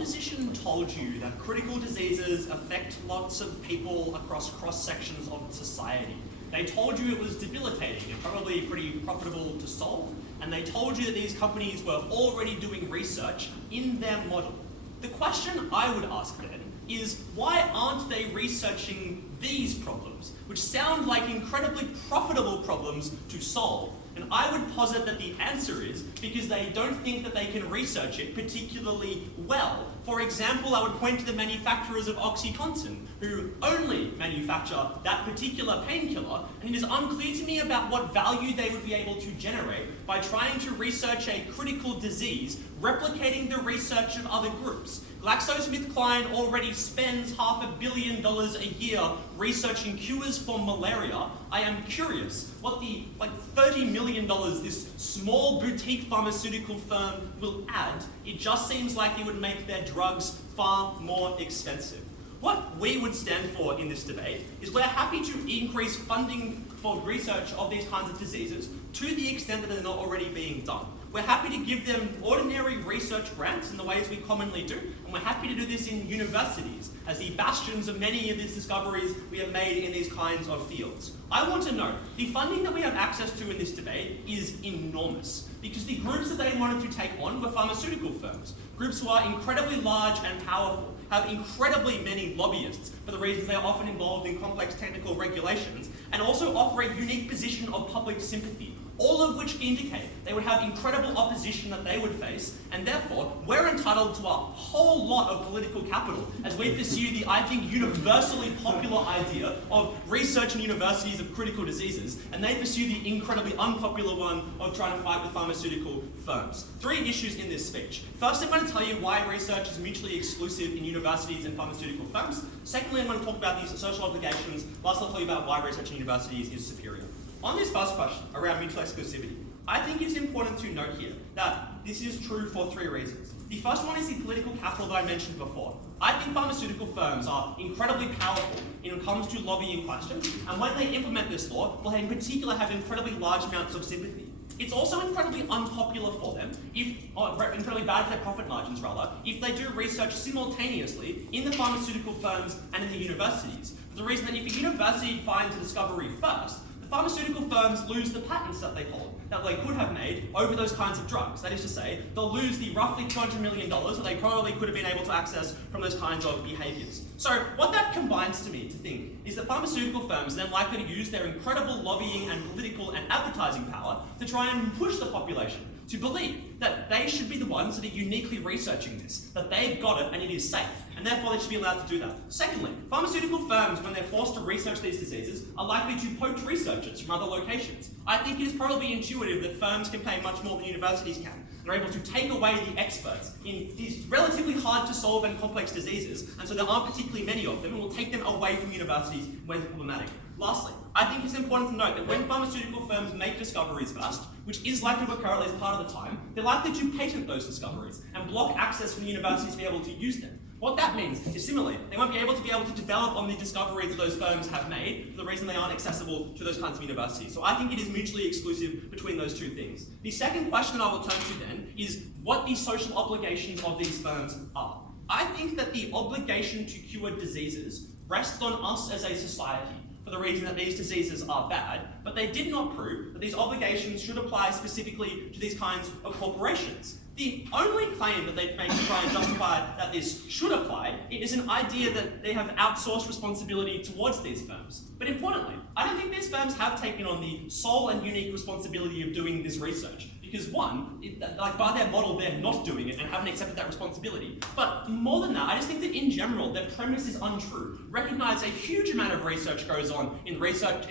opposition told you that critical diseases affect lots of people across cross-sections of society. They told you it was debilitating and probably pretty profitable to solve, and they told you that these companies were already doing research in their model. The question I would ask then is, why aren't they researching these problems, which sound like incredibly profitable problems to solve? And I would posit that the answer is because they don't think that they can research it particularly well. For example, I would point to the manufacturers of OxyContin, who only manufacture that particular painkiller, and it is unclear to me about what value they would be able to generate by trying to research a critical disease, replicating the research of other groups. GlaxoSmithKline already spends $500 million a year researching cures for malaria. I am curious what the $30 million this small boutique pharmaceutical firm will add. It just seems like it would make their drugs far more expensive. What we would stand for in this debate is we're happy to increase funding for research of these kinds of diseases to the extent that they're not already being done. We're happy to give them ordinary research grants in the ways we commonly do, and we're happy to do this in universities as the bastions of many of these discoveries we have made in these kinds of fields. I want to note, the funding that we have access to in this debate is enormous, because the groups that they wanted to take on were pharmaceutical firms, groups who are incredibly large and powerful, have incredibly many lobbyists for the reasons they are often involved in complex technical regulations, and also offer a unique position of public sympathy, all of which indicate they would have incredible opposition that they would face, and therefore we're entitled to a whole lot of political capital as we pursue the, I think, universally popular idea of research in universities of critical diseases, and they pursue the incredibly unpopular one of trying to fight with pharmaceutical firms. 3 issues in this speech. First, I'm going to tell you why research is mutually exclusive in universities and pharmaceutical firms. Secondly, I'm going to talk about these social obligations. Last, I'll tell you about why research in universities is superior. On this first question, around mutual exclusivity, I think it's important to note here that this is true for 3 reasons. The first one is the political capital that I mentioned before. I think pharmaceutical firms are incredibly powerful when it comes to lobbying questions, and when they implement this law, will in particular have incredibly large amounts of sympathy. It's also incredibly unpopular for them, incredibly bad for their profit margins rather, if they do research simultaneously in the pharmaceutical firms and in the universities. For the reason that if a university finds a discovery first, pharmaceutical firms lose the patents that they hold, that they could have made over those kinds of drugs. That is to say, they'll lose the roughly $200 million that they probably could have been able to access from those kinds of behaviors. So what that combines to me to think is that pharmaceutical firms are then likely to use their incredible lobbying and political and advertising power to try and push the population to believe that they should be the ones that are uniquely researching this, that they've got it and it is safe, and therefore they should be allowed to do that. Secondly, pharmaceutical firms, when they're forced to research these diseases, are likely to poach researchers from other locations. I think it is probably intuitive that firms can pay much more than universities can. They're able to take away the experts in these relatively hard to solve and complex diseases, and so there aren't particularly many of them, and will take them away from universities where it's problematic. Lastly, I think it's important to note that when pharmaceutical firms make discoveries first, which is likely to occur at least part of the time, they're likely to patent those discoveries and block access from the universities to be able to use them. What that means is similarly, they won't be able to develop on the discoveries that those firms have made for the reason they aren't accessible to those kinds of universities. So I think it is mutually exclusive between those 2 things. The second question that I will turn to then is what the social obligations of these firms are. I think that the obligation to cure diseases rests on us as a society, for the reason that these diseases are bad, but they did not prove that these obligations should apply specifically to these kinds of corporations. The only claim that they make to try and justify that this should apply is an idea that they have outsourced responsibility towards these firms. But importantly, I don't think these firms have taken on the sole and unique responsibility of doing this research. Because one, by their model, they're not doing it and haven't accepted that responsibility. But more than that, I just think that in general, their premise is untrue. Recognize a huge amount of research goes on in research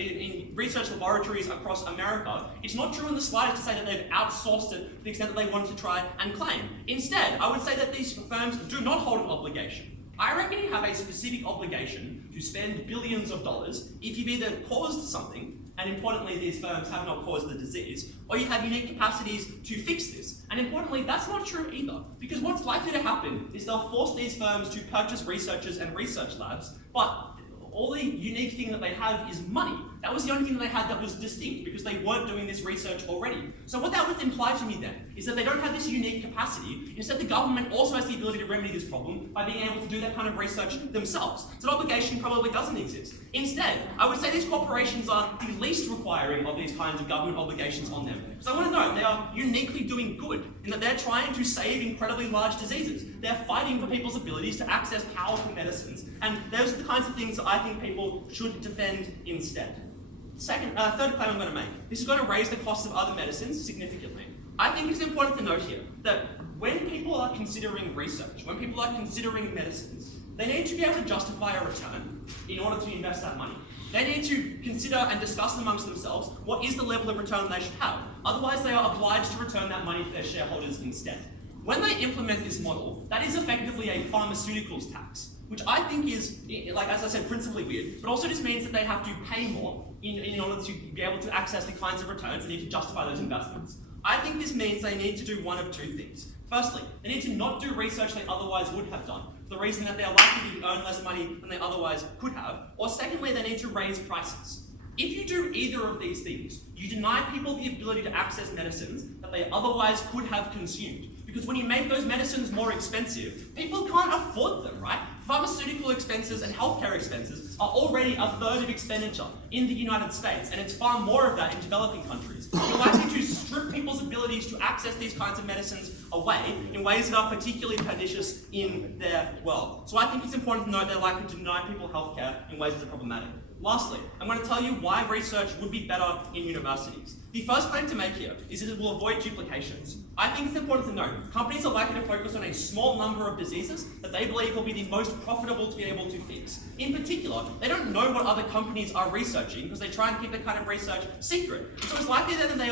laboratories across America. It's not true in the slightest to say that they've outsourced it to the extent that they wanted to try and claim. Instead, I would say that these firms do not hold an obligation. I reckon you have a specific obligation to spend billions of dollars if you've either caused something, and importantly, these firms have not caused the disease, or you have unique capacities to fix this. And importantly, that's not true either, because what's likely to happen is they'll force these firms to purchase researchers and research labs, but all the unique thing that they have is money. That was the only thing that they had that was distinct, because they weren't doing this research already. So what that would imply to me then is that they don't have this unique capacity. Instead, the government also has the ability to remedy this problem by being able to do that kind of research themselves. So an obligation probably doesn't exist. Instead, I would say these corporations are the least requiring of these kinds of government obligations on them. Because I want to know, they are uniquely doing good in that they're trying to save incredibly large diseases. They're fighting for people's abilities to access powerful medicines. And those are the kinds of things that I think people should defend instead. Third claim I'm going to make. This is going to raise the cost of other medicines significantly. I think it's important to note here that when people are considering research, when people are considering medicines, they need to be able to justify a return in order to invest that money. They need to consider and discuss amongst themselves what is the level of return they should have. Otherwise, they are obliged to return that money to their shareholders instead. When they implement this model, that is effectively a pharmaceuticals tax, which I think is, like as I said, principally weird, but also just means that they have to pay more in order to be able to access the kinds of returns they need to justify those investments. I think this means they need to do one of two things. Firstly, they need to not do research they otherwise would have done, for the reason that they are likely to earn less money than they otherwise could have. Or secondly, they need to raise prices. If you do either of these things, you deny people the ability to access medicines that they otherwise could have consumed. Because when you make those medicines more expensive, people can't afford them, right? Pharmaceutical expenses and healthcare expenses are already a third of expenditure in the United States, and it's far more of that in developing countries. You're likely to strip people's abilities to access these kinds of medicines away in ways that are particularly pernicious in their world. So I think it's important to note they're likely to deny people healthcare in ways that are problematic. Lastly, I'm going to tell you why research would be better in universities. The first claim to make here is that it will avoid duplications. I think it's important to note, companies are likely to focus on a small number of diseases that they believe will be the most profitable to be able to fix. In particular, they don't know what other companies are researching because they try and keep that kind of research secret. So it's likely that they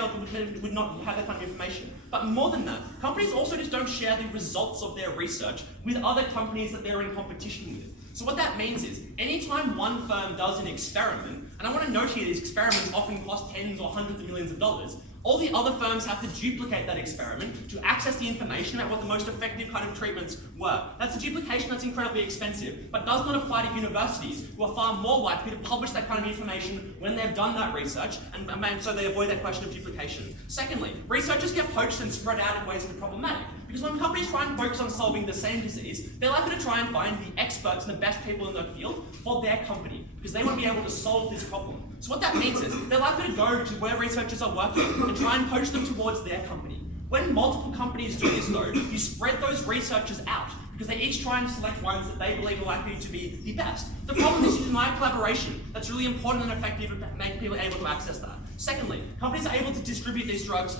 would not have that kind of information. But more than that, companies also just don't share the results of their research with other companies that they're in competition with. So what that means is, anytime one firm does an experiment, and I want to note here these experiments often cost tens or hundreds of millions of dollars, all the other firms have to duplicate that experiment to access the information about what the most effective kind of treatments were. That's a duplication that's incredibly expensive, but does not apply to universities, who are far more likely to publish that kind of information when they've done that research, and so they avoid that question of duplication. Secondly, researchers get poached and spread out in ways that are problematic. Because when companies try and focus on solving the same disease, they're likely to try and find the experts and the best people in that field for their company, because they want to be able to solve this problem. So what that means is, they're likely to go to where researchers are working and try and poach them towards their company. When multiple companies do this though, you spread those researchers out, because they each try and select ones that they believe are likely to be the best. The problem is you deny collaboration. That's really important and effective to make people able to access that. Secondly, companies are able to distribute these drugs,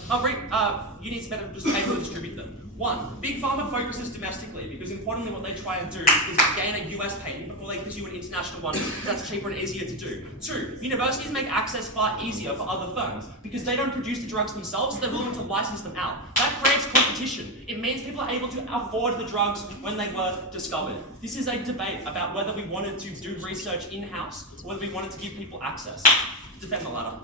units better just able to distribute them. One, Big Pharma focuses domestically, because importantly what they try and do is gain a US patent before they pursue an international one, because that's cheaper and easier to do. Two, universities make access far easier for other firms, because they don't produce the drugs themselves, so they're willing to license them out. That creates competition. It means people are able to afford the drugs when they were discovered. This is a debate about whether we wanted to do research in-house, or whether we wanted to give people access. Defend the latter.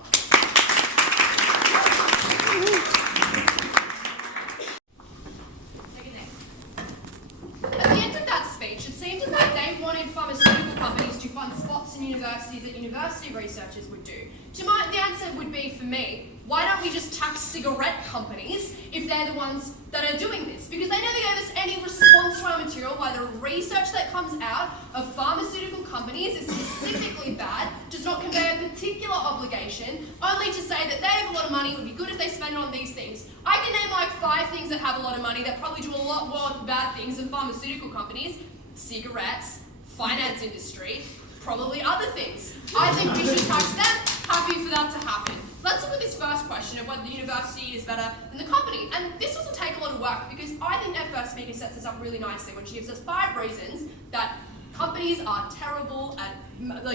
At the end of that speech, it seemed as like they wanted pharmaceutical companies to fund spots in universities that university researchers would do. The answer would be, for me, why don't we just tax cigarette companies if they're the ones that are doing this? Because they never gave us any response to our material why the research that comes out of pharmaceutical companies is specifically bad, does not convey a particular obligation, only to say that they have a lot of money, it would be good if they spend it on these things. I can name like 5 things that have a lot of money that probably do a lot more bad things than pharmaceutical companies: cigarettes, finance industry, probably other things. I think we should tax them. Happy for that to happen. Let's look at this first question of whether the university is better than the company. And this doesn't take a lot of work, because I think our first speaker sets this up really nicely when she gives us 5 reasons that companies are terrible at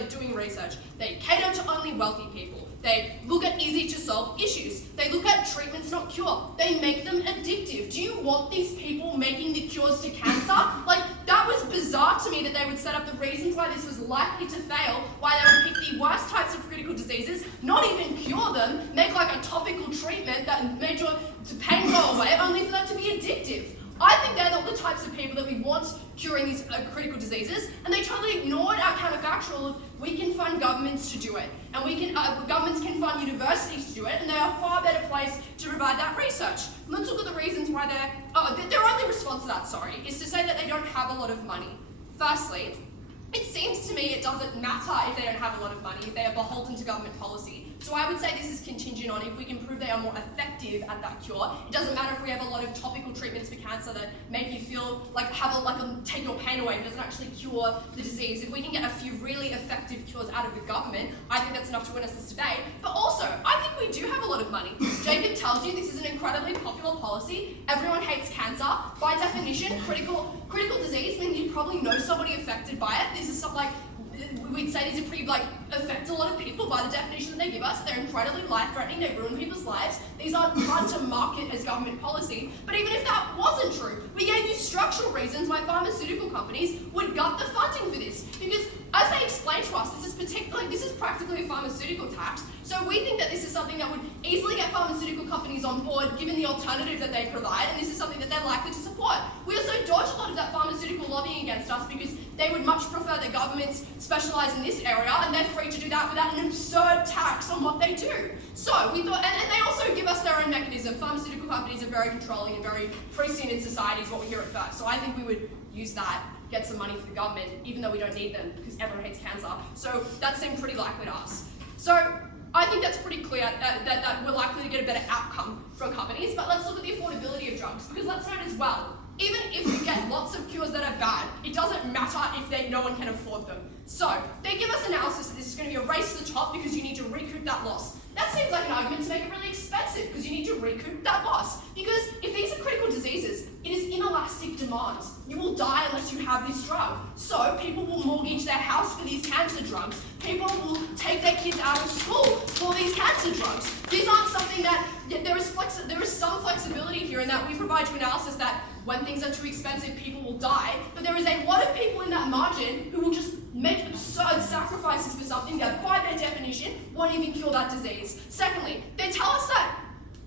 doing research. They cater to only wealthy people. They look at easy to solve issues. They look at treatments, not cure. They make them addictive. Do you want these people making the cures to cancer? That was bizarre to me that they would set up the reasons why this was likely to fail, why they would pick the worst types of critical diseases, not even cure them, make like a topical treatment that made your pain go away, only for that to be addictive. I think they're not the types of people that we want curing these critical diseases, and they totally ignored our counterfactual of we can fund governments to do it, and we can governments can fund universities to do it, and they are far better placed to provide that research. And let's look at the reasons why their only response to that, is to say that they don't have a lot of money. Firstly, it seems to me it doesn't matter if they don't have a lot of money, if they are beholden to government policy. So I would say this is contingent on if we can prove they are more effective at that cure. It doesn't matter if we have a lot of topical treatments for cancer that make you feel like take your pain away, but doesn't actually cure the disease. If we can get a few really effective cures out of the government, I think that's enough to win us this debate. But also, I think we do have a lot of money. Jacob tells you this is an incredibly popular policy. Everyone hates cancer. By definition, critical disease means you probably know somebody affected by it. This is something like, we'd say these are pretty, affect a lot of people by the definition that they give us. They're incredibly life-threatening, they ruin people's lives. These aren't hard to market as government policy. But even if that wasn't true, we gave you structural reasons why pharmaceutical companies would gut the funding for this. Because as they explained to us, this is practically a pharmaceutical tax. So we think that this is something that would easily get pharmaceutical companies on board, given the alternative that they provide, and this is something that they're likely to support. We also dodge a lot of that pharmaceutical lobbying against us because they would much prefer that governments specialise in this area, and they're free to do that without an absurd tax on what they do. So we thought, and they also give us their own mechanism. Pharmaceutical companies are very controlling and very prescient in society is what we hear at first. So I think we would use that, get some money for the government, even though we don't need them because everyone hates cancer. So that seemed pretty likely to us. So I think that's pretty clear that we're likely to get a better outcome from companies, but let's look at the affordability of drugs, because let's note as well, even if we get lots of cures that are bad, it doesn't matter if no one can afford them. So they give us analysis that this is going to be a race to the top because you need to recoup that loss. That seems like an argument to make it really expensive because you need to recoup that loss. Because if these are critical diseases, it is inelastic demand. You will die unless you have this drug. So people will mortgage their house for these cancer drugs. People will take their kids out of school for these cancer drugs. These aren't something that, there is some flexibility here in that we provide you analysis that when things are too expensive, people will die. But there is a lot of people in that margin who will just make absurd sacrifices for something that, by their definition, won't even cure that disease. Secondly, they tell us that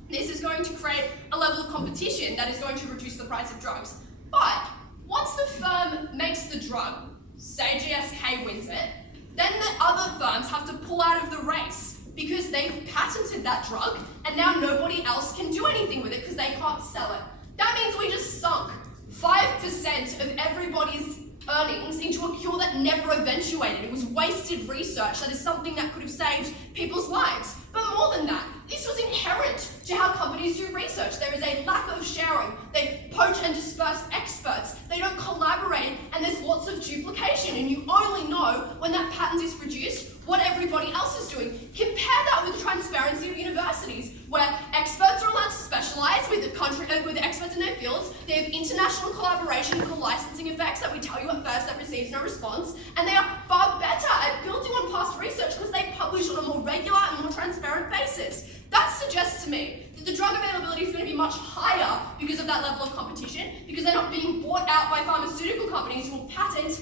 this is going to create a level of competition that is going to reduce the price of drugs. But once the firm makes the drug, say GSK wins it, then the other firms have to pull out of the race because they've patented that drug and now nobody else can do anything with it because they can't sell it. That means we just sunk 5% of everybody's earnings into a cure that never eventuated. It was wasted research that is something that could have saved people's lives. But more than that, this was inherent to how companies do research. There is a lack of sharing. They poach and disperse experts. They don't collaborate, and there's lots of duplication, and you only know when that patent is produced what everybody else is doing. Compare that with the transparency of universities, where experts are allowed to specialize with the experts in their fields. They have international collaboration for licensing effects that we tell you at first that receives no response, and they are far better at building on past research because they publish on a more regular and more transparent basis. That suggests to me that the drug availability is going to be much higher because of that level of competition, because they're not being bought out by pharmaceutical companies who will patent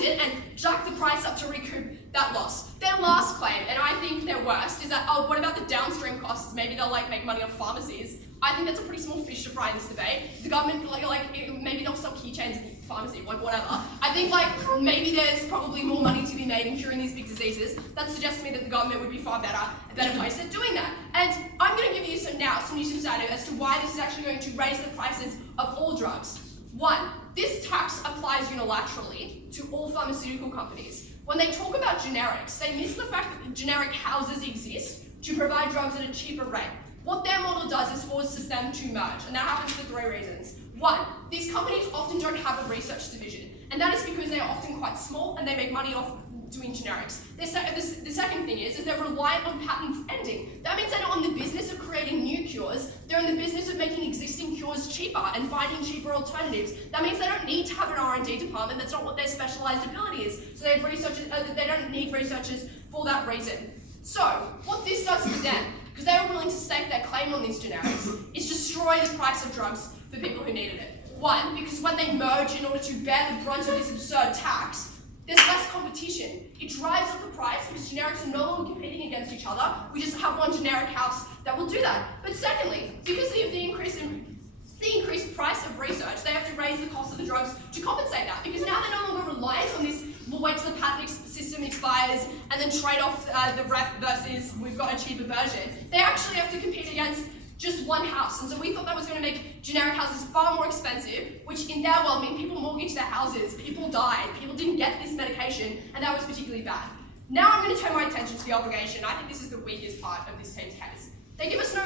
it and jack the price up to recoup that loss. Their last claim, and I think their worst, is that, oh, what about the downstream costs? Maybe they'll make money off pharmacies. I think that's a pretty small fish to fry in this debate. The government, maybe they'll sell keychains in pharmacy, whatever. I think maybe there's probably more money to be made in curing these big diseases. That suggests to me that the government would be a better place at doing that. And I'm going to give you some news data as to why this is actually going to raise the prices of all drugs. One, this tax applies unilaterally to all pharmaceutical companies. When they talk about generics, they miss the fact that generic houses exist to provide drugs at a cheaper rate. What their model does is forces them to merge, and that happens for 3 reasons. One, these companies often don't have a research division, and that is because they are often quite small and they make money off doing generics. The second thing is they're reliant on patents ending. That means they're not in the business of creating new cures, they're in the business of making existing cures cheaper and finding cheaper alternatives. That means they don't need to have an R&D department, that's not what their specialised ability is. So they don't need researchers for that reason. So, what this does for them, because they were willing to stake their claim on these generics, is destroy the price of drugs for people who needed it. One, because when they merge in order to bear the brunt of this absurd tax, there's less competition. It drives up the price because generics are no longer competing against each other. We just have one generic house that will do that. But secondly, because of the increase in the increased price of research, they have to raise the cost of the drugs to compensate that, because now they're no longer reliant on this, we'll wait till the patent system expires and then trade off the rep versus we've got a cheaper version. They actually have to compete against just one house, and so we thought that was going to make generic houses far more expensive, which in their world mean people mortgaged their houses, people died, people didn't get this medication, and that was particularly bad. Now I'm going to turn my attention to the obligation. I think this is the weakest part of this team's case. They give us no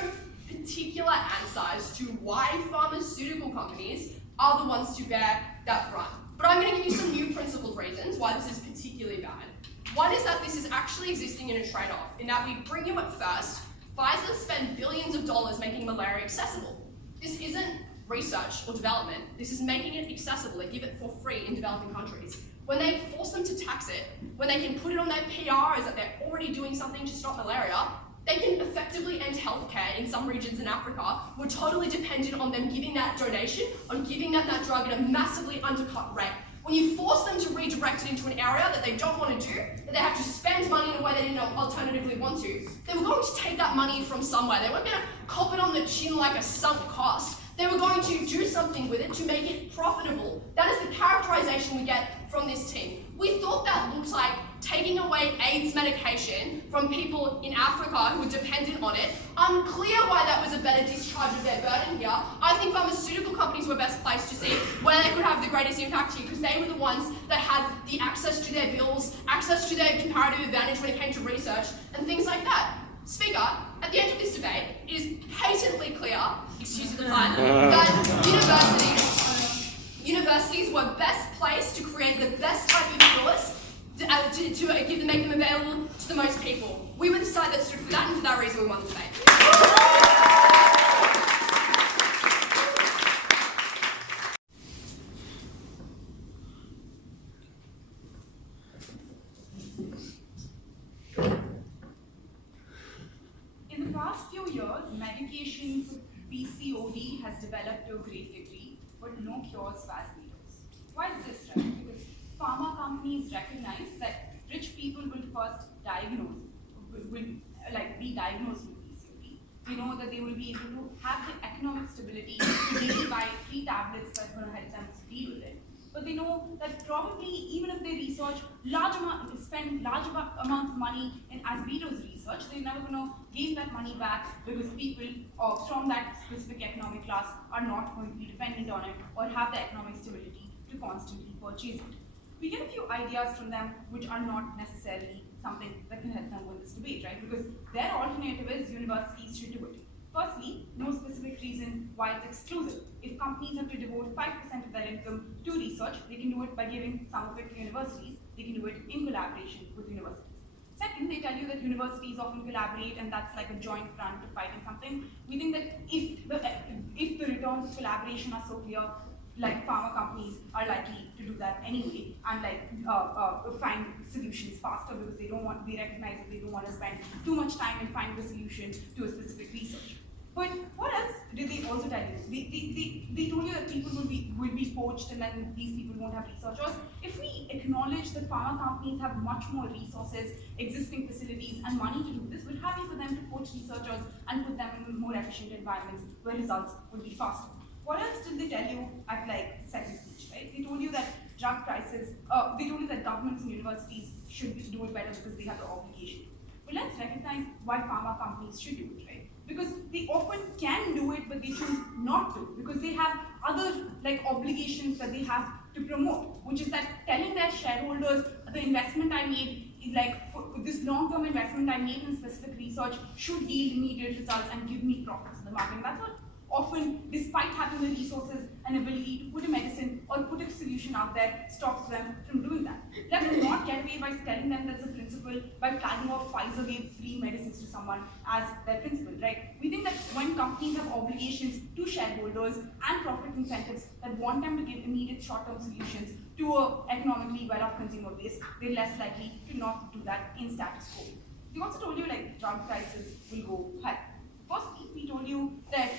particular answers to why pharmaceutical companies are the ones to bear that brunt. But I'm going to give you some new principled reasons why this is particularly bad. One is that this is actually existing in a trade-off, in that we bring you at first. Pfizer spend billions of dollars making malaria accessible. This isn't research or development. This is making it accessible. They give it for free in developing countries. When they force them to tax it, when they can put it on their PRs that they're already doing something to stop malaria, they can effectively end healthcare in some regions in Africa. We're totally dependent on them giving that donation, on giving them that drug at a massively undercut rate. When you force them to redirect it into an area that they don't want to do, that they have to spend money in a way they didn't alternatively want to, they were going to take that money from somewhere. They weren't going to cop it on the chin like a sunk cost. They were going to do something with it to make it profitable. That is the characterization we get from this team. We thought that looked like taking away AIDS medication from people in Africa who were dependent on it. Unclear why that was a better discharge of their burden here. I think pharmaceutical companies were best placed to see where they could have the greatest impact here, because they were the ones that had the access to their bills, access to their comparative advantage when it came to research, and things like that. Speaker, at the end of this debate, it is patently clear, excuse the pun, that universities were best placed to create the best type of cures to make them available to the most people. We were the side that stood for that, and for that reason we won the debate. In the past few years, medication for PCOD has developed to a great degree, but no cures for asbestos. Why is this, right? Because pharma companies recognize that rich people will first be diagnosed with PCOD. We know that they will be able to have the economic stability to maybe buy 3 tablets that will help them to deal with it. But they know that probably even if they spend large amounts of money in asbestos research, they're never going to gain that money back, because people from that specific economic class are not going to be dependent on it or have the economic stability to constantly purchase it. We get a few ideas from them which are not necessarily something that can help them win this debate, right? Because their alternative is universities should do it. Firstly, no specific reason why it's exclusive. If companies have to devote 5% of their income to research, they can do it by giving some of it to universities. They can do it in collaboration with universities. Second, they tell you that universities often collaborate and that's like a joint front to fighting something. We think that if the returns of collaboration are so clear, like pharma companies are likely to do that anyway, and find solutions faster, because they recognize that they don't want to spend too much time in finding a solution to a specific research. But what else did they also tell you? They told you that people will be poached and then these people won't have researchers. If we acknowledge that pharma companies have much more resources, existing facilities, and money to do this, we're happy for them to poach researchers and put them in more efficient environments where results will be faster. What else did they tell you at second speech, right? They told you that drug prices, they told you that governments and universities should do it better because they have the obligation. But let's recognize why pharma companies should do it, right? Because they often can do it, but they choose not to, because they have other obligations that they have to promote, which is that telling their shareholders, the investment I made, for this long-term investment I made in specific research should yield immediate results and give me profits in the market. And that's what often, despite having the resources and ability to put a medicine or put a solution out there, stops them from doing that. Let them not get away by telling them that's a principle, by flagging off Pfizer gave free medicines to someone as their principle, right? We think that when companies have obligations to shareholders and profit incentives that want them to give immediate short-term solutions to an economically well-off consumer base, they're less likely to not do that in status quo. We also told you drug prices will go high. Firstly, we told you that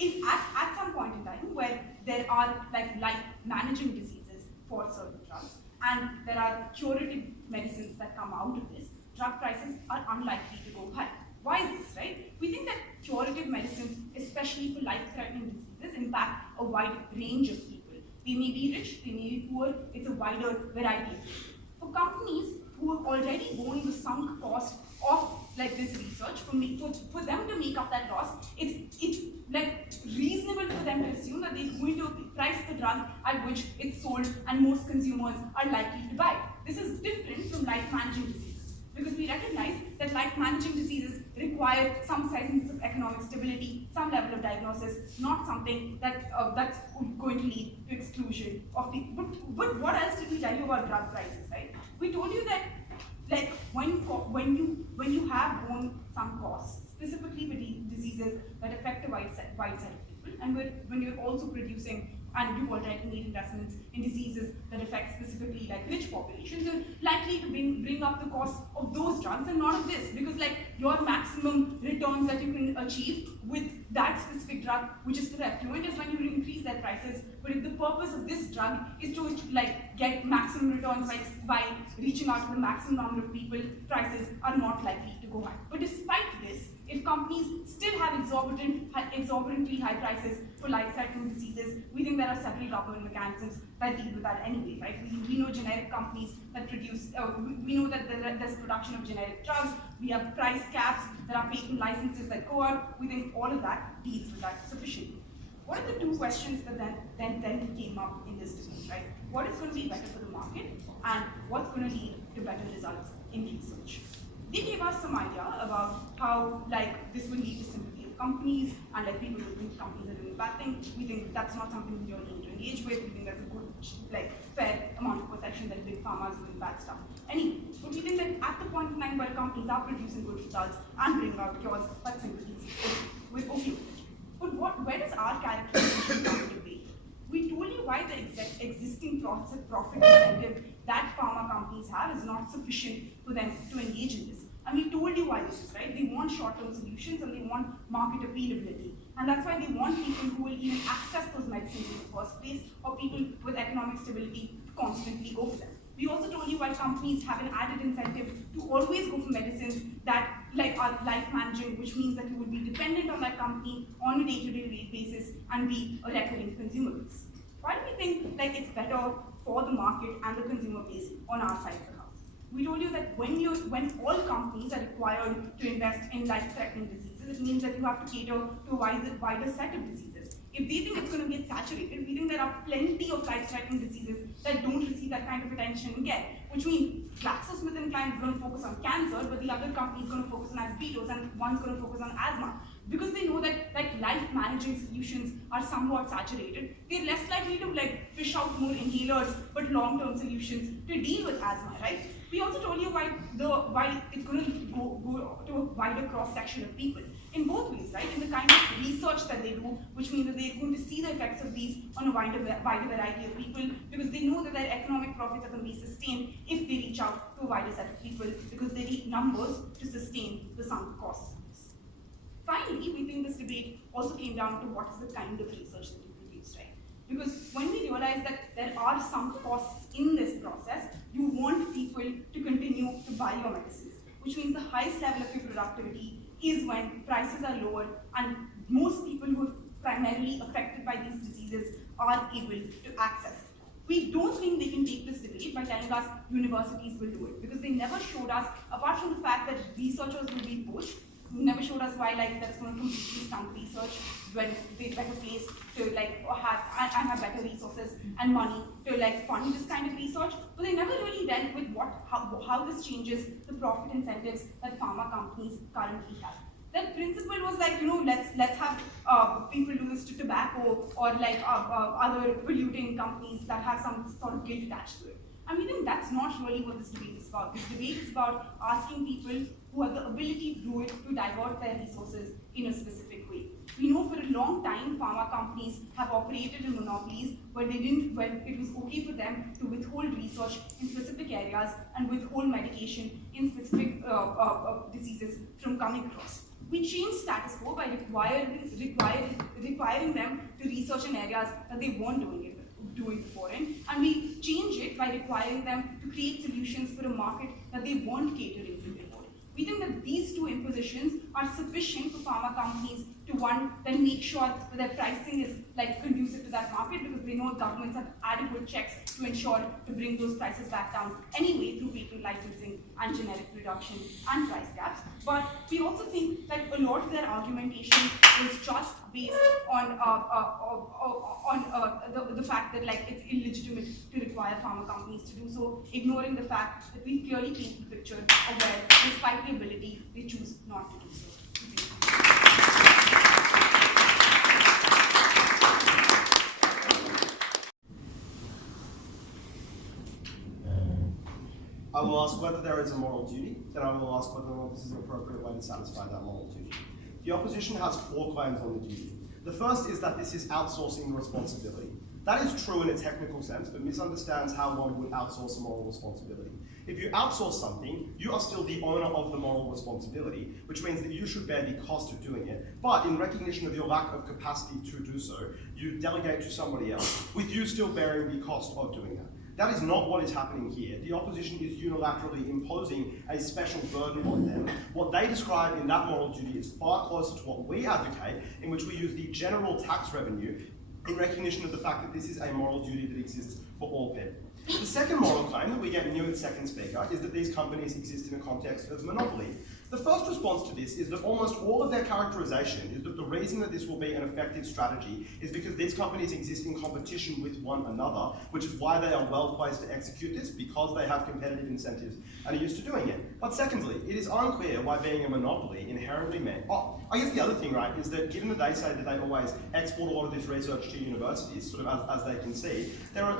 if at some point in time where there are life-managing diseases for certain drugs, and there are curative medicines that come out of this, drug prices are unlikely to go high. Why is this, right? We think that curative medicines, especially for life-threatening diseases, diseases impact a wide range of people. They may be rich, they may be poor, it's a wider variety of people. For companies who have already borne the sunk cost of like this research, for them to make up that loss, it's like reasonable for them to assume that they're going to price the drug at which it's sold and most consumers are likely to buy. This is different from life-managing diseases because we recognize that life-managing diseases require some semblance of economic stability, some level of diagnosis, not something that that's going to lead to exclusion of people. But what else did we tell you about drug prices, right? We told you that like when you have borne some costs, specifically with diseases that affect a wide set of people, and when you're also producing and do alternative investments in diseases that affect specifically like rich populations, you're likely to bring up the cost of those drugs and not of this, because like your maximum returns that you can achieve with that specific drug, which is for the affluent, is when you increase their prices. But if the purpose of this drug is to like get maximum returns by reaching out to the maximum number of people, prices are not likely to go high. But despite this, if companies still have exorbitantly high prices for life-threatening diseases, we think there are several government mechanisms that deal with that anyway, right? We know generic companies that produce, we know that there's production of generic drugs, we have price caps, there are patent licenses that go out, we think all of that deals with that sufficiently. What are the two questions that then came up in this debate, right? What is going to be better for the market and what's going to lead to better results in research? They gave us some idea about how like this will lead to sympathy of companies and like people who think companies are doing bad things. We think that's not something we all need to engage with. We think that's a good, like fair amount of perception that big pharma is doing bad stuff. Anyway, but we think that at the point in time where companies are producing good results and bringing out cures, that sympathy is okay. We're okay with it. But where does our characterization come into play? We told you why the existing profit incentive that pharma companies have is not sufficient for them to engage in this. And we told you why this is, right? They want short-term solutions and they want market appealability. And that's why they want people who will even access those medicines in the first place, or people with economic stability to constantly go for them. We also told you why companies have an added incentive to always go for medicines that like are life-managing, which means that you will be dependent on that company on a day-to-day basis and be a recurring consumer base. Why do we think like it's better for the market and the consumer base on our side of the house? We told you that when all companies are required to invest in life-threatening diseases, it means that you have to cater to a wider set of diseases. If they think it's going to get saturated, we think there are plenty of life-threatening diseases that don't receive that kind of attention and care, which means GlaxoSmithKline is going to focus on cancer, but the other company is going to focus on asbestos, and one's going to focus on asthma. Because they know that like life-managing solutions are somewhat saturated, they're less likely to like fish out more inhalers, but long-term solutions to deal with asthma, right? We also told you why it's going to go to a wider cross-section of people. In both ways, right? In the kind of research that they do, which means that they're going to see the effects of these on a wider variety of people, because they know that their economic profits are going to be sustained if they reach out to a wider set of people, because they need numbers to sustain the sunk costs. Finally, we think this debate also came down to what is the kind of research that you produce, right? Because when we realize that there are sunk costs in this process, you want people to continue to buy your medicines, which means the highest level of your productivity is when prices are lower and most people who are primarily affected by these diseases are able to access it. We don't think they can take this debate by telling us universities will do it, because they never showed us, apart from the fact that researchers will be poached, never showed us why like that's going to completely stunt research when they're better placed to like have better resources and money to like fund this kind of research. But they never really dealt with how this changes the profit incentives that pharma companies currently have. That principle was like, let's have people do this to tobacco or like other polluting companies that have some sort of guilt attached to it. And we think that's not really what this debate is about. This debate is about asking people who have the ability to do it to divert their resources in a specific way. We know for a long time pharma companies have operated in monopolies where it was okay for them to withhold research in specific areas and withhold medication in specific diseases from coming across. We changed status quo by requiring them to research in areas that they weren't doing before, and we change it by requiring them to create solutions for a market that they weren't catering to before. We think that these two impositions are sufficient for pharma companies to one, then make sure that their pricing is like conducive to that market, because they know governments have adequate checks to ensure to bring those prices back down anyway through patent licensing and generic reduction and price caps. But we also think that a lot of their argumentation is just based on the fact that like it's illegitimate to require pharma companies to do so, ignoring the fact that we clearly paint the picture of where, despite the ability, they choose not to do so. I will ask whether there is a moral duty, then I will ask whether or not this is an appropriate way to satisfy that moral duty. The opposition has 4 claims on the duty. The first is that this is outsourcing the responsibility. That is true in a technical sense, but misunderstands how one would outsource a moral responsibility. If you outsource something, you are still the owner of the moral responsibility, which means that you should bear the cost of doing it. But in recognition of your lack of capacity to do so, you delegate to somebody else, with you still bearing the cost of doing that. That is not what is happening here. The opposition is unilaterally imposing a special burden on them. What they describe in that moral duty is far closer to what we advocate, in which we use the general tax revenue in recognition of the fact that this is a moral duty that exists for all people. The second moral claim that we get new in second speaker is that these companies exist in a context of monopoly. The first response to this is that almost all of their characterization is that the reason that this will be an effective strategy is because these companies exist in competition with one another, which is why they are well placed to execute this, because they have competitive incentives and are used to doing it. But secondly, it is unclear why being a monopoly inherently meant. I guess the other thing, right, is that given that they say that they always export a lot of this research to universities, sort of as they can see, there are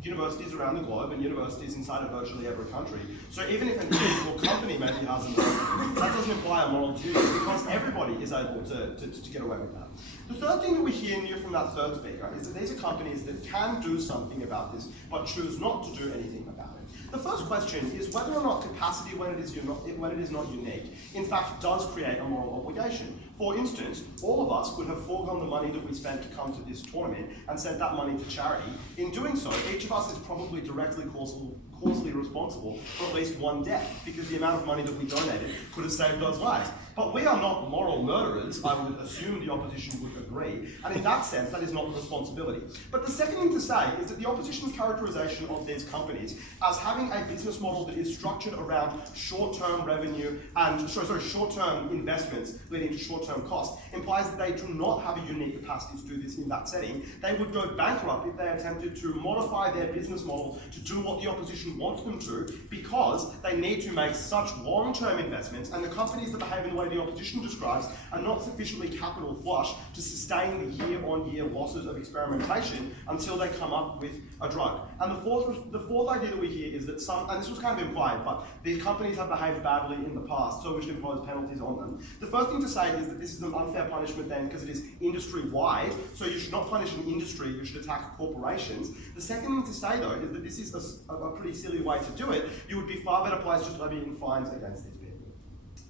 universities around the globe and universities inside of virtually every country. So even if an individual company maybe has a monopoly, that doesn't imply a moral duty, because everybody is able to get away with that. The third thing that we hear new from that third speaker is that these are companies that can do something about this, but choose not to do anything about it. The first question is whether or not capacity, when it is not unique, in fact does create a moral obligation. For instance, all of us could have foregone the money that we spent to come to this tournament and sent that money to charity. In doing so, each of us is probably directly causally responsible for at least one death, because the amount of money that we donated could have saved those lives. But we are not moral murderers, I would assume the opposition would agree, and in that sense, that is not the responsibility. But the second thing to say is that the opposition's characterization of these companies as having a business model that is structured around short-term revenue and, short-term investments leading to short-term costs implies that they do not have a unique capacity to do this in that setting. They would go bankrupt if they attempted to modify their business model to do what the opposition wants them to, because they need to make such long-term investments, and the companies that behave in the way the opposition describes are not sufficiently capital flush to sustain the year-on-year losses of experimentation until they come up with a drug. And the fourth idea that we hear is that and this was kind of implied, but these companies have behaved badly in the past, so we should impose penalties on them. The first thing to say is that this is an unfair punishment then, because it is industry-wide, so you should not punish an industry, you should attack corporations. The second thing to say though is that this is a pretty silly way to do it. You would be far better placed just levying fines against these people.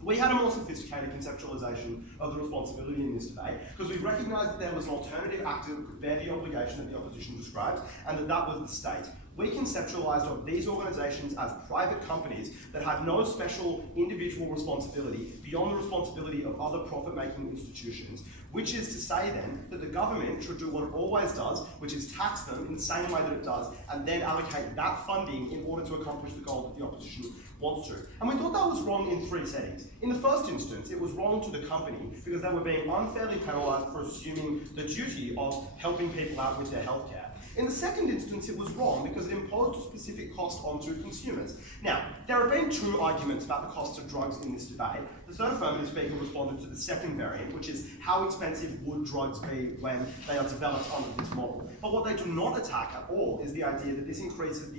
We had a more sophisticated conceptualization of the responsibility in this debate, because we recognised that there was an alternative actor that could bear the obligation that the opposition describes, and that was the state. We conceptualised of these organisations as private companies that had no special individual responsibility beyond the responsibility of other profit-making institutions, which is to say then that the government should do what it always does, which is tax them in the same way that it does, and then allocate that funding in order to accomplish the goal that the opposition wants to. And we thought that was wrong in 3 settings. In the first instance, it was wrong to the company because they were being unfairly penalised for assuming the duty of helping people out with their healthcare. In the second instance, it was wrong because it imposed a specific cost onto consumers. Now, there have been 2 arguments about the cost of drugs in this debate. The third affirmative speaker responded to the second variant, which is how expensive would drugs be when they are developed under this model. But what they do not attack at all is the idea that this increases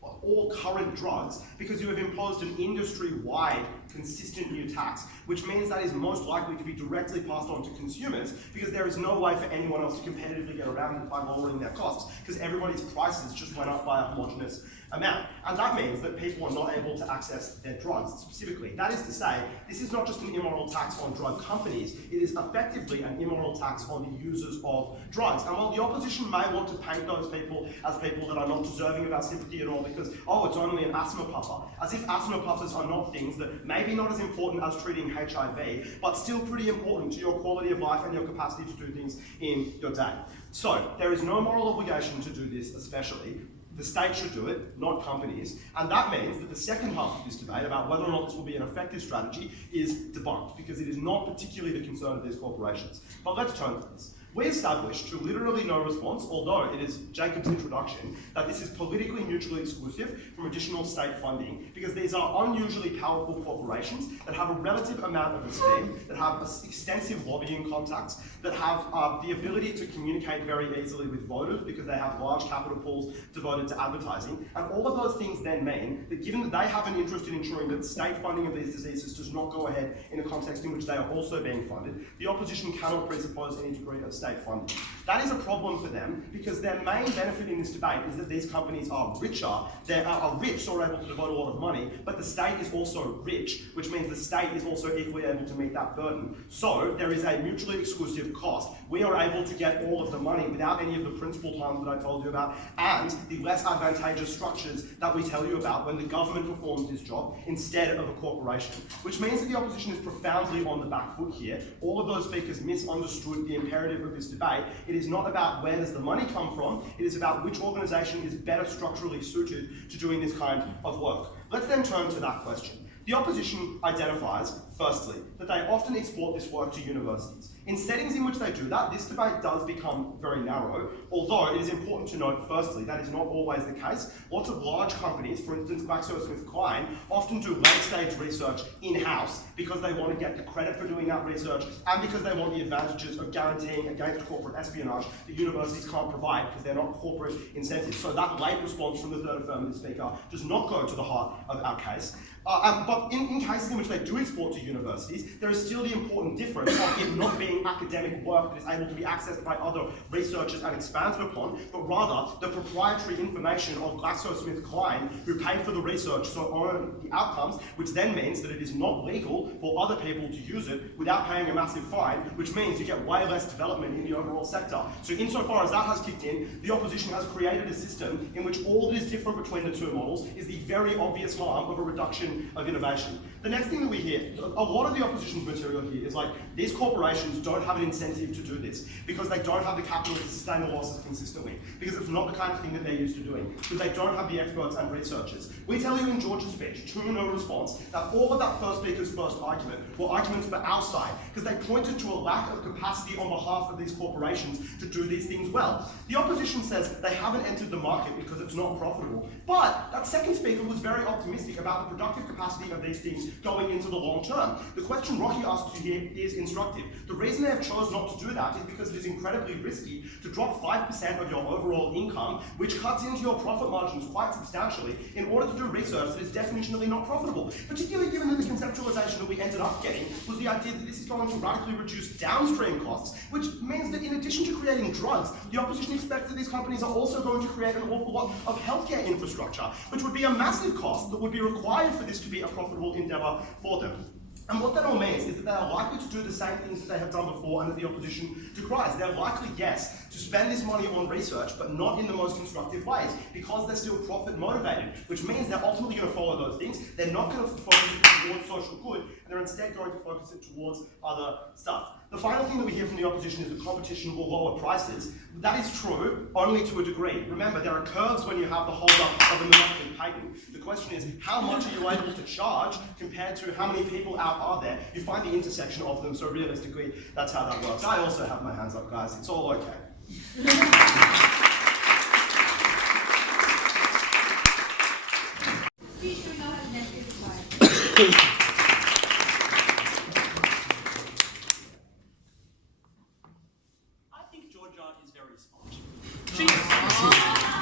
all current drugs because you have imposed an industry-wide consistent new tax, which means that is most likely to be directly passed on to consumers because there is no way for anyone else to competitively get around it by lowering their costs. because everybody's prices just went up by a homogenous amount. And that means that people are not able to access their drugs specifically. That is to say, this is not just an immoral tax on drug companies, it is effectively an immoral tax on the users of drugs. And while the opposition may want to paint those people as people that are not deserving of our sympathy at all because, oh, it's only an asthma puffer, as if asthma puffers are not things that maybe not as important as treating HIV, but still pretty important to your quality of life and your capacity to do things in your day. So, there is no moral obligation to do this especially. The state should do it, not companies. And that means that the second half of this debate about whether or not this will be an effective strategy is debunked, because it is not particularly the concern of these corporations. But let's turn to this. We established, to literally no response, although it is Jacob's introduction, that this is politically mutually exclusive from additional state funding, because these are unusually powerful corporations that have a relative amount of esteem, that have extensive lobbying contacts, that have the ability to communicate very easily with voters because they have large capital pools devoted to advertising. And all of those things then mean that given that they have an interest in ensuring that state funding of these diseases does not go ahead in a context in which they are also being funded, the opposition cannot presuppose any degree of state funding. That is a problem for them because their main benefit in this debate is that these companies are richer, they are rich, so are able to devote a lot of money, but the state is also rich, which means the state is also equally able to meet that burden. So there is a mutually exclusive cost. We are able to get all of the money without any of the principal harms that I told you about and the less advantageous structures that we tell you about when the government performs this job instead of a corporation, which means that the opposition is profoundly on the back foot here. All of those speakers misunderstood the imperative of this debate. It is not about where does the money come from, it is about which organisation is better structurally suited to doing this kind of work. Let's then turn to that question. The opposition identifies, firstly, that they often export this work to universities. In settings in which they do that, this debate does become very narrow, although it is important to note, firstly, that is not always the case. Lots of large companies, for instance GlaxoSmithKline, often do late-stage research in-house because they want to get the credit for doing that research and because they want the advantages of guaranteeing against corporate espionage that universities can't provide because they're not corporate incentives. So that late response from the third affirmative speaker does not go to the heart of our case. But in cases in which they do export to universities, there is still the important difference of it not being academic work that is able to be accessed by other researchers and expanded upon, but rather the proprietary information of GlaxoSmithKline, who paid for the research, so own the outcomes, which then means that it is not legal for other people to use it without paying a massive fine, which means you get way less development in the overall sector. So insofar as that has kicked in, the opposition has created a system in which all that is different between the two models is the very obvious harm of a reduction of innovation. The next thing that we hear, a lot of the opposition's material here is like, these corporations don't have an incentive to do this because they don't have the capital to sustain the losses consistently, because it's not the kind of thing that they're used to doing, because they don't have the experts and researchers. We tell you in George's speech, to no response, that all of that first speaker's first argument were arguments for our side, because they pointed to a lack of capacity on behalf of these corporations to do these things well. The opposition says they haven't entered the market because it's not profitable, but that second speaker was very optimistic about the productive capacity of these things going into the long term. The question Rocky asked you here is instructive. The reason they have chosen not to do that is because it is incredibly risky to drop 5% of your overall income, which cuts into your profit margins quite substantially, in order to do research that is definitionally not profitable, particularly given that the conceptualization that we ended up getting was the idea that this is going to radically reduce downstream costs, which means that in addition to creating drugs, the opposition expects that these companies are also going to create an awful lot of healthcare infrastructure, which would be a massive cost that would be required for this to be a profitable endeavour for them. And what that all means is that they are likely to do the same things that they have done before and that the opposition decries. They're likely, yes, to spend this money on research, but not in the most constructive ways, because they're still profit motivated, which means they're ultimately going to follow those things. They're not going to focus it towards social good, and they're instead going to focus it towards other stuff. The final thing that we hear from the opposition is that competition will lower prices. That is true, only to a degree. Remember, there are curves when you have the holder of a monopoly patent. The question is, how much are you able to charge compared to how many people out are there? You find the intersection of them, so realistically, that's how that works. I also have my hands up, guys. It's all okay.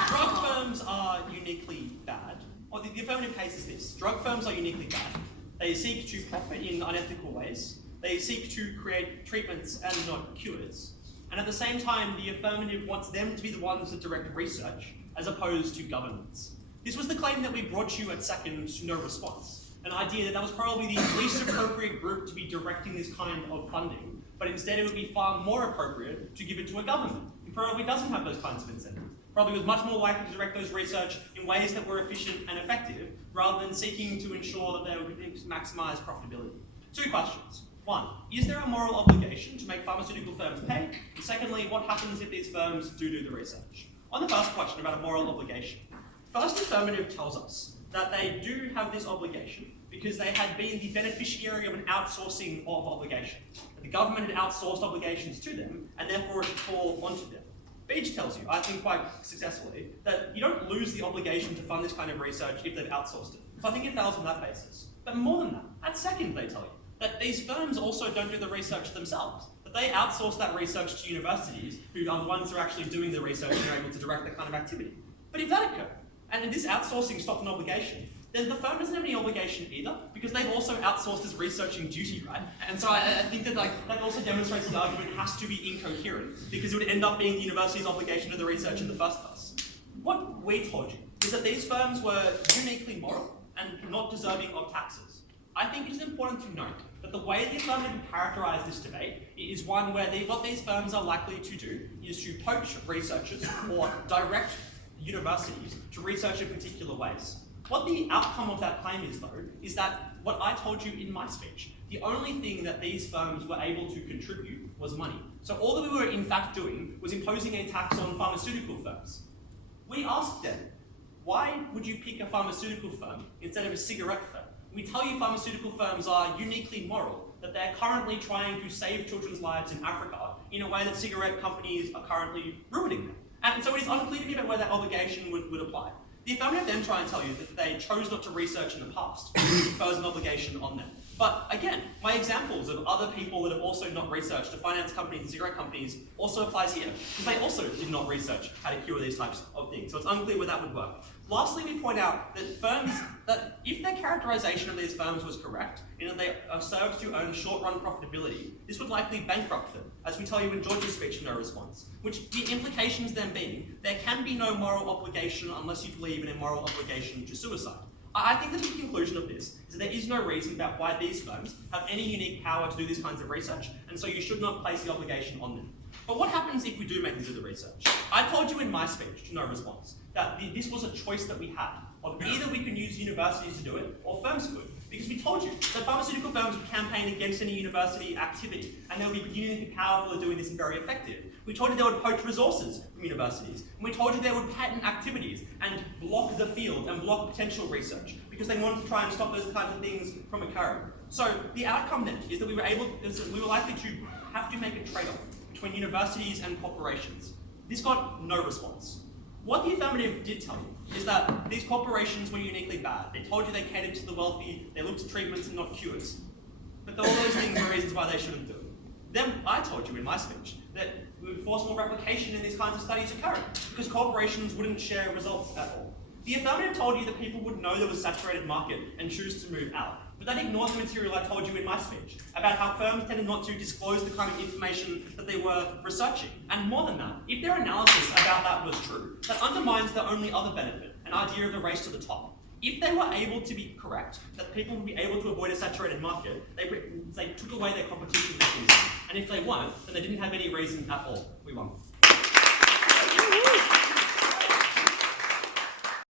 Drug firms are uniquely bad. Or the affirmative case is this. Drug firms are uniquely bad. They seek to profit in unethical ways. They seek to create treatments and not cures. And at the same time, the affirmative wants them to be the ones that direct research, as opposed to governments. This was the claim that we brought you at second to no response. An idea that was probably the least appropriate group to be directing this kind of funding, but instead it would be far more appropriate to give it to a government, who probably doesn't have those kinds of incentives. Probably was much more likely to direct those research in ways that were efficient and effective, rather than seeking to ensure that they would maximise profitability. Two questions. One, is there a moral obligation to make pharmaceutical firms pay? And secondly, what happens if these firms do the research? On the first question about a moral obligation, first affirmative tells us that they do have this obligation because they had been the beneficiary of an outsourcing of obligation. The government had outsourced obligations to them, and therefore it should fall onto them. Beach tells you, I think quite successfully, that you don't lose the obligation to fund this kind of research if they've outsourced it. So I think it fails on that basis. But more than that, at second they tell you that these firms also don't do the research themselves, that they outsource that research to universities, who are the ones who are actually doing the research and are able to direct that kind of activity. But if that occurred, and if this outsourcing stopped an obligation, then the firm doesn't have any obligation either, because they've also outsourced this researching duty, right? And so I think that that also demonstrates the argument has to be incoherent, because it would end up being the university's obligation to the research in the first place. What we told you is that these firms were uniquely moral and not deserving of taxes. I think it is important to note that the way the affirmative characterise this debate is one where what these firms are likely to do is to poach researchers or direct universities to research in particular ways. What the outcome of that claim is, though, is that what I told you in my speech, the only thing that these firms were able to contribute was money. So all that we were in fact doing was imposing a tax on pharmaceutical firms. We asked them, why would you pick a pharmaceutical firm instead of a cigarette firm? We tell you pharmaceutical firms are uniquely moral, that they're currently trying to save children's lives in Africa in a way that cigarette companies are currently ruining them. And so it is unclear to me about where that obligation would apply. The affirmative then try and tell you that they chose not to research in the past, which confers an obligation on them. But again, my examples of other people that have also not researched, to finance companies and cigarette companies, also applies here, because they also did not research how to cure these types of things. So it's unclear where that would work. Lastly, we point out that firms, that if their characterization of these firms was correct, in that they are served to earn short-run profitability, this would likely bankrupt them, as we tell you in George's speech, no response. Which the implications then being, there can be no moral obligation unless you believe in a moral obligation to suicide. I think that the conclusion of this is that there is no reason about why these firms have any unique power to do these kinds of research, and so you should not place the obligation on them. But what happens if we do make them do the research? I told you in my speech, to no response, that this was a choice that we had, of either we can use universities to do it, or firms could. Because we told you that pharmaceutical firms would campaign against any university activity, and they would be uniquely powerful at doing this and very effective. We told you they would poach resources from universities, and we told you they would patent activities and block the field and block potential research, because they wanted to try and stop those kinds of things from occurring. So the outcome then is that we were likely to have to make a trade-off between universities and corporations. This got no response. What the affirmative did tell you is that these corporations were uniquely bad. They told you they catered to the wealthy, they looked at treatments and not cures. But all those things are reasons why they shouldn't do it. Then I told you in my speech that we would force more replication in these kinds of studies occurring, because corporations wouldn't share results at all. The affirmative told you that people would know there was a saturated market and choose to move out. But that ignores the material I told you in my speech about how firms tended not to disclose the kind of information that they were researching. And more than that, if their analysis about that was true, that undermines the only other benefit, an idea of the race to the top. If they were able to be correct, that people would be able to avoid a saturated market, they took away their competition mechanism. And if they weren't, then they didn't have any reason at all. We won.